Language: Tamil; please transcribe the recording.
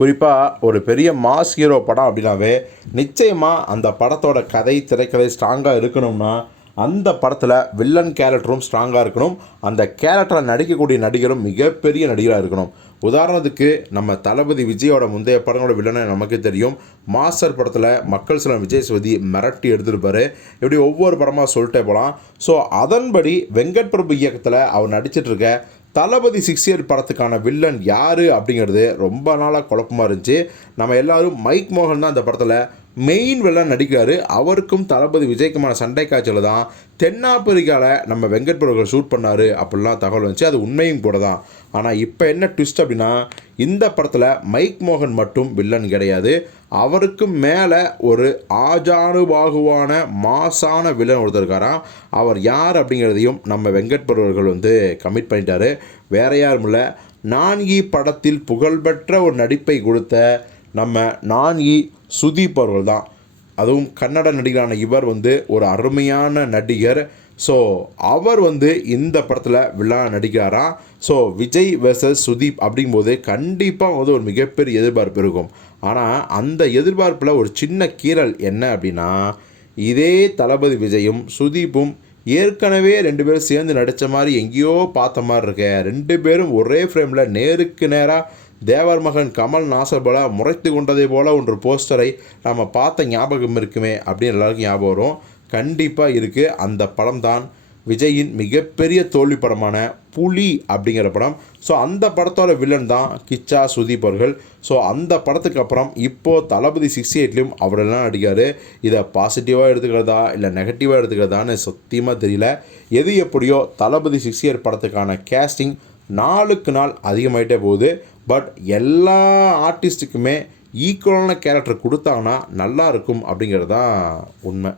குறிப்பாக ஒரு பெரிய மாஸ் ஹீரோ படம் அப்படின்னாவே நிச்சயமாக அந்த படத்தோட கதை திரைக்கதை ஸ்ட்ராங்காக இருக்கணும்னா அந்த படத்தில் வில்லன் கேரக்டரும் ஸ்ட்ராங்காக இருக்கணும். அந்த கேரக்டரை நடிக்கக்கூடிய நடிகரும் மிகப்பெரிய நடிகராக இருக்கணும். உதாரணத்துக்கு நம்ம தளபதி விஜயோட முந்தைய படங்களோட வில்லனை நமக்கு தெரியும். மாஸ்டர் படத்தில் மக்கள் சிலம் விஜய் சேதுபதி மிரட்டி எடுத்திருப்பார். இப்படி ஒவ்வொரு படமாக சொல்லிட்டே போகலாம் ஸோ அதன்படி வெங்கட் பிரபு இயக்கத்தில் அவர் நடிச்சிட்ருக்க தளபதி சிக்ஸ் இயர் படத்துக்கான வில்லன் யார் அப்படிங்கிறது ரொம்ப நாளாக குழப்பமாக இருந்துச்சு. நம்ம எல்லாரும் மைக் மோகன் தான் அந்த படத்தில் மெயின் வில்லன் நடிக்கிறாரு அவருக்கும் தளபதி விஜய்க்குமான சண்டை காய்ச்சல் தான் தென்னாப்பிரிக்காவில் நம்ம வெங்கட் பிரபுகள் ஷூட் பண்ணார் அப்படிலாம் தகவல் வந்துச்சு. அது உண்மையும் கூட தான் ஆனால் இப்போ என்ன ட்விஸ்ட் அப்படின்னா இந்த படத்தில் மைக் மோகன் மட்டும் வில்லன் கிடையாது. அவருக்கு மேலே ஒரு ஆஜானுபாகுவான மாசான வில்லன் ஒருத்தர் இருக்காராம். அவர் யார் அப்படிங்கிறதையும் நம்ம வெங்கட் பிரபுகள் வந்து கமிட் பண்ணிட்டாரு. வேற யாரும் இல்லை. நான்கி படத்தில் புகழ்பெற்ற ஒரு நடிப்பை கொடுத்த நம்ம நான்கி சுதீப் அவர்கள் தான். அதுவும் கன்னட நடிகரான இவர் வந்து ஒரு அருமையான நடிகர். ஸோ அவர் வந்து இந்த படத்தில் விழா நடிக்கிறாராம் ஸோ விஜய் வெர்சஸ் சுதீப் அப்படிங்கும்போது கண்டிப்பாக வந்து ஒரு மிகப்பெரிய எதிர்பார்ப்பு இருக்கும். ஆனால் அந்த எதிர்பார்ப்பில் ஒரு சின்ன கீறல் என்ன அப்படின்னா இதே தளபதி விஜயும் சுதீப்பும் ஏற்கனவே ரெண்டு பேரும் சேர்ந்து நடித்த மாதிரி எங்கேயோ பார்த்த மாதிரி இருக்க. ரெண்டு பேரும் ஒரே ஃப்ரேமில் நேருக்கு நேராக தேவர் மகன் கமல் நாசபல முறைத்து கொண்டதை போல ஒன்று போஸ்டரை நம்ம பார்த்த ஞாபகம் இருக்குமே அப்படின்னு எல்லாருக்கும் ஞாபகம் வரும். கண்டிப்பாக இருக்குது அந்த படம் தான் விஜயின் மிகப்பெரிய தோல்வி படமான புலி அப்படிங்கிற படம். ஸோ அந்த படத்தோட வில்லன் தான் கிச்சா சுதீப் அவர்கள். ஸோ அந்த படத்துக்கு அப்புறம் இப்போது தளபதி சிக்ஸ்டி எயிட்லேயும் அவரெல்லாம் நடிக்கார் இதை பாசிட்டிவாக எடுத்துக்கிறதா இல்லை நெகட்டிவாக எடுத்துக்கிறதான்னு சத்தியமாக தெரியல. எது எப்படியோ தளபதி சிக்ஸ்டி எயிட் படத்துக்கான கேஸ்டிங் நாளுக்கு நாள் அதிகமாகிட்டே போகுது. பட் எல்லா ஆர்டிஸ்ட்டுக்குமே ஈக்குவலான கேரக்டர் கொடுத்தாங்கன்னா நல்லா இருக்கும் அப்படிங்கிறது தான் உண்மை.